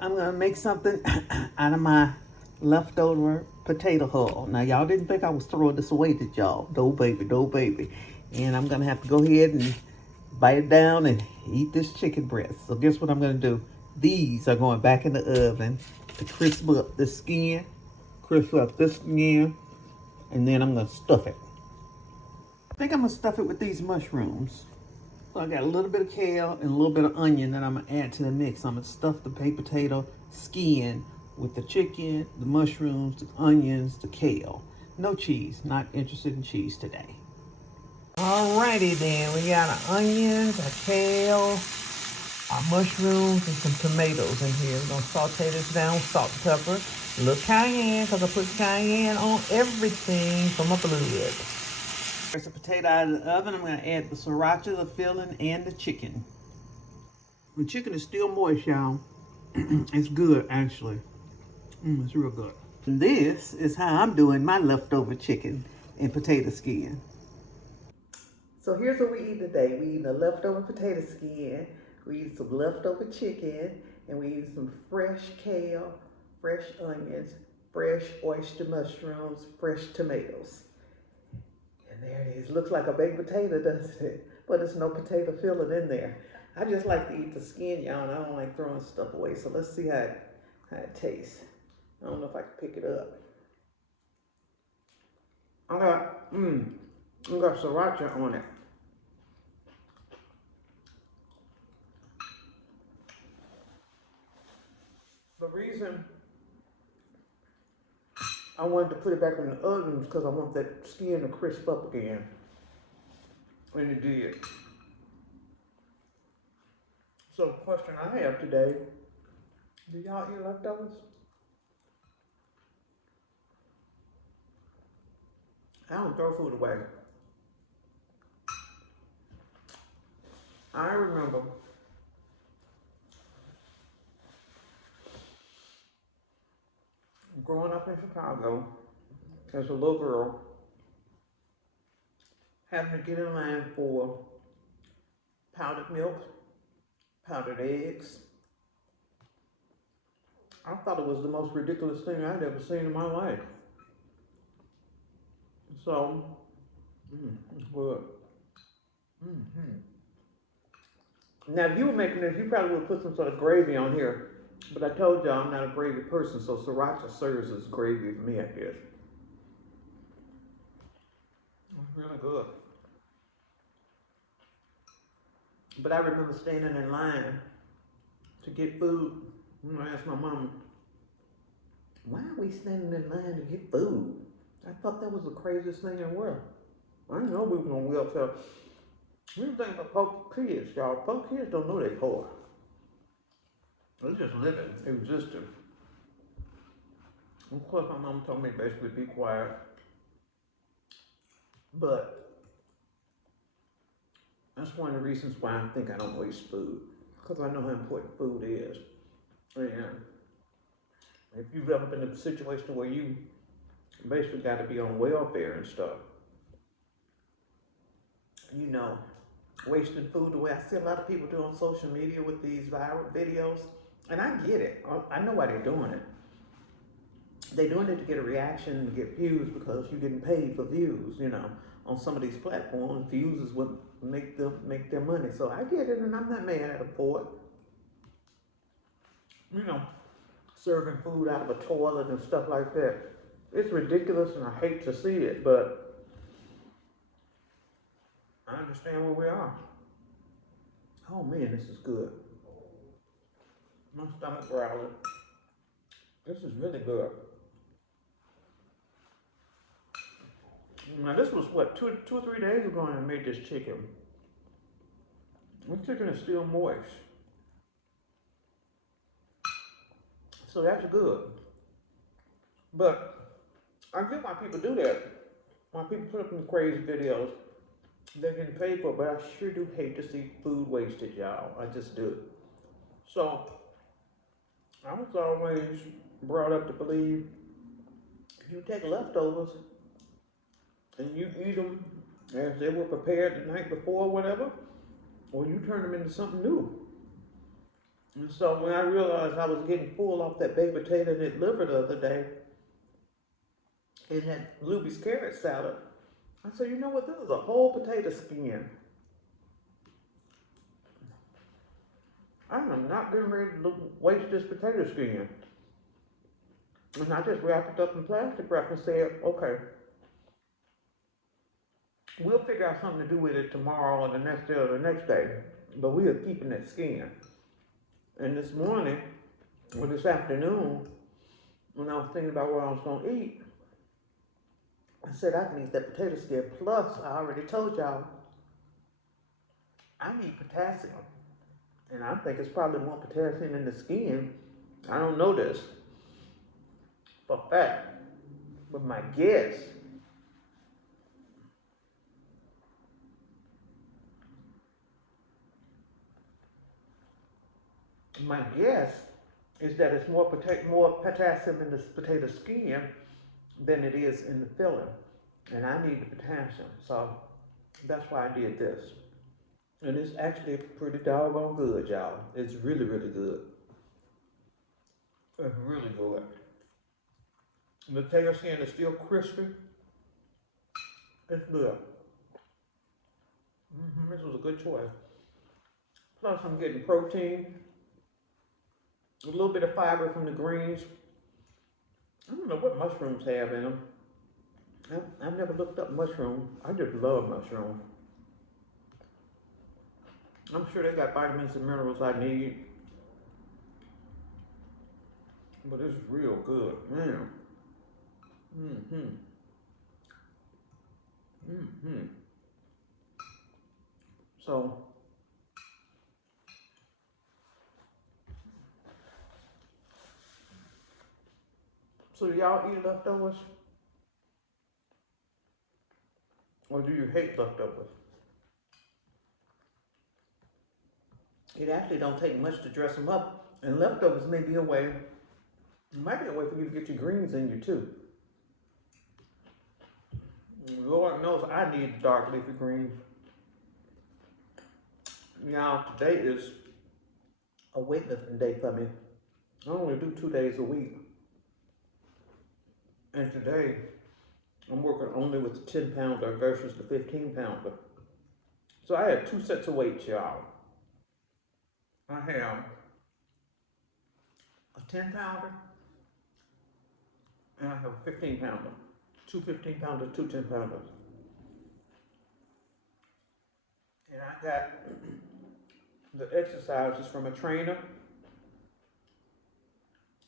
I'm gonna make something out of my leftover potato hull. Now y'all didn't think I was throwing this away, did y'all? No baby, no baby. And I'm gonna have to go ahead and bite it down and eat this chicken breast. So guess what I'm gonna do? These are going back in the oven to crisp up the skin, crisp up this skin, and then I'm gonna stuff it. I think I'm gonna stuff it with these mushrooms. So I got a little bit of kale and a little bit of onion that I'm gonna add to the mix. I'm gonna stuff the baked potato skin with the chicken, the mushrooms, the onions, the kale. No cheese, not interested in cheese today. Alrighty then, we got our onions, our kale, our mushrooms, and some tomatoes in here. We're gonna saute this down with salt and pepper, a little cayenne, because I put cayenne on everything for my blood. There's the potato out of the oven. I'm gonna add the sriracha, the filling, and the chicken. The chicken is still moist, y'all. It's good, actually. It's real good. And this is how I'm doing my leftover chicken and potato skin. So here's what we eat today. We eat a leftover potato skin, we eat some leftover chicken, and we eat some fresh kale, fresh onions, fresh oyster mushrooms, fresh tomatoes. And there it is. Looks like a baked potato, doesn't it? But it's no potato filling in there. I just like to eat the skin, y'all, and I don't like throwing stuff away. So let's see how it tastes. I don't know if I can pick it up. I got sriracha on it. The reason I wanted to put it back in the oven is because I want that skin to crisp up again. And it did. So the question I have today, do y'all eat leftovers? I don't throw food away. I remember growing up in Chicago as a little girl, having to get in line for powdered milk, powdered eggs. I thought it was the most ridiculous thing I'd ever seen in my life. So, it's good. Now, if you were making this, you probably would put some sort of gravy on here. But I told y'all I'm not a gravy person, so sriracha serves as gravy for me, I guess. It's really good. But I remember standing in line to get food. I asked my mom, why are we standing in line to get food? I thought that was the craziest thing in the world. I didn't know we were on welfare. We were thinking about poor kids, y'all. Poor kids don't know they're poor. They're just living, existing. Of course, my mom told me basically be quiet. But that's one of the reasons why I think I don't waste food. Because I know how important food is. And if you've ever been in a situation where you basically got to be on welfare and stuff, you know, wasting food the way I see a lot of people do on social media with these viral videos. And I get it. I know why they're doing it. They're doing it to get a reaction, to get views, because you're getting paid for views, you know. On some of these platforms, views is what make their money. So I get it, and I'm not mad at them for it. You know, serving food out of a toilet and stuff like that. It's ridiculous, and I hate to see it, but I understand where we are. Oh man, this is good. My stomach growling. This is really good. Now this was what, two or 3 days ago I made this chicken. This chicken is still moist. So that's good. But I get why people do that. Why people put up in crazy videos. They're getting paid for it, but I sure do hate to see food wasted, y'all. I just do. So I was always brought up to believe if you take leftovers and you eat them as they were prepared the night before or whatever, or you turn them into something new. And so when I realized I was getting full off that baked potato and that liver the other day, and had Luby's carrot salad, I said, you know what, this is a whole potato skin. I am not getting ready to waste this potato skin. And I just wrapped it up in plastic wrap and said, okay, we'll figure out something to do with it tomorrow or the next day or the next day. But we are keeping that skin. And this morning, or this afternoon, when I was thinking about what I was going to eat, I said I can eat that potato skin. Plus, I already told y'all, I need potassium. And I think it's probably more potassium in the skin. I don't know this for a fact, but my guess is that it's more potassium in the potato skin than it is in the filling. And I need the potassium, so that's why I did this. And it's actually pretty doggone good, y'all. It's really, really good. It's really good. The potato skin is still crispy. It's good. This was a good choice. Plus, I'm getting protein, a little bit of fiber from the greens. I don't know what mushrooms have in them. I've never looked up mushroom. I just love mushroom. I'm sure they got vitamins and minerals I need. But it's real good, man. So, so do y'all eat leftovers? Or do you hate leftovers? It actually don't take much to dress them up. And leftovers may be a way, it might be a way for you to get your greens in you too. Lord knows I need the dark leafy greens. Now, today is a weightlifting day for me. I only do 2 days a week. And today, I'm working only with the 10 pounder versus the 15 pounder. So I have 2 sets of weights, y'all. I have a 10 pounder and I have a 15 pounder. 2 15 pounders, 2 10 pounders. And I got the exercises from a trainer.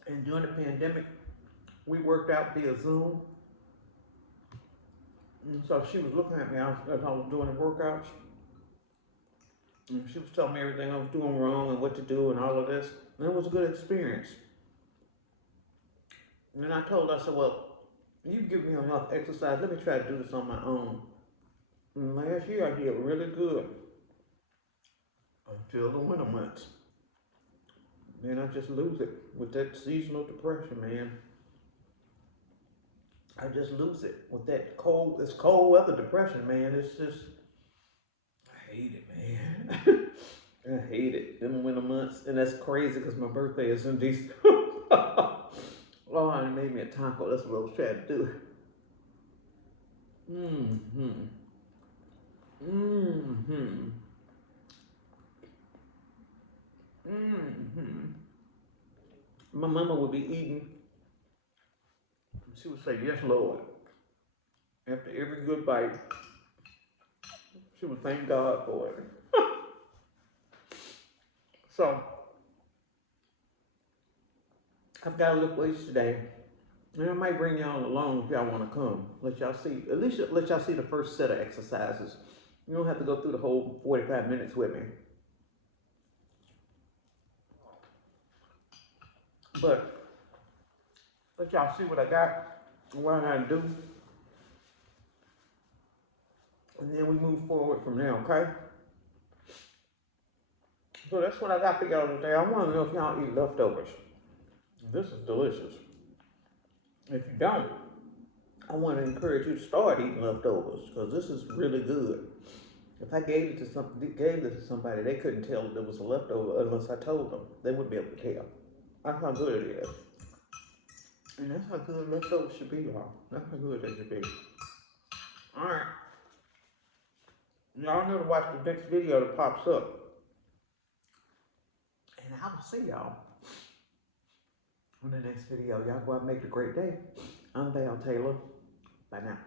And during the pandemic, we worked out via Zoom. And so she was looking at me as I was doing the workouts. And she was telling me everything I was doing wrong and what to do and all of this. And it was a good experience. And then I told her, I said, well, you've given me enough exercise. Let me try to do this on my own. And last year I did really good. Until the winter months. Then I just lose it with that seasonal depression, man. I just lose it with that this cold weather depression, man. It's just, I hate it, man. I hate it in the winter months. And that's crazy because my birthday is in December. Oh, and it made me a taco. That's what I was trying to do. My mama would be eating. She would say, yes, Lord. After every good bite, she would thank God for it. So, I've got to lift weights today. And I might bring y'all along if y'all want to come. Let y'all see, at least let y'all see the first set of exercises. You don't have to go through the whole 45 minutes with me. But let y'all see what I got and what I gotta do. And then we move forward from there, okay? So that's what I got for y'all today. I want to know if y'all eat leftovers. This is delicious. If you don't, I want to encourage you to start eating leftovers because this is really good. If I gave it to somebody, they couldn't tell that it was a leftover unless I told them. They wouldn't be able to tell. That's how good it is. And that's how good leftovers should be, y'all. That's how good they should be. Alright. Y'all know to watch the next video that pops up. And I will see y'all on the next video. Y'all go out and make it a great day. I'm Val Taylor. Bye now.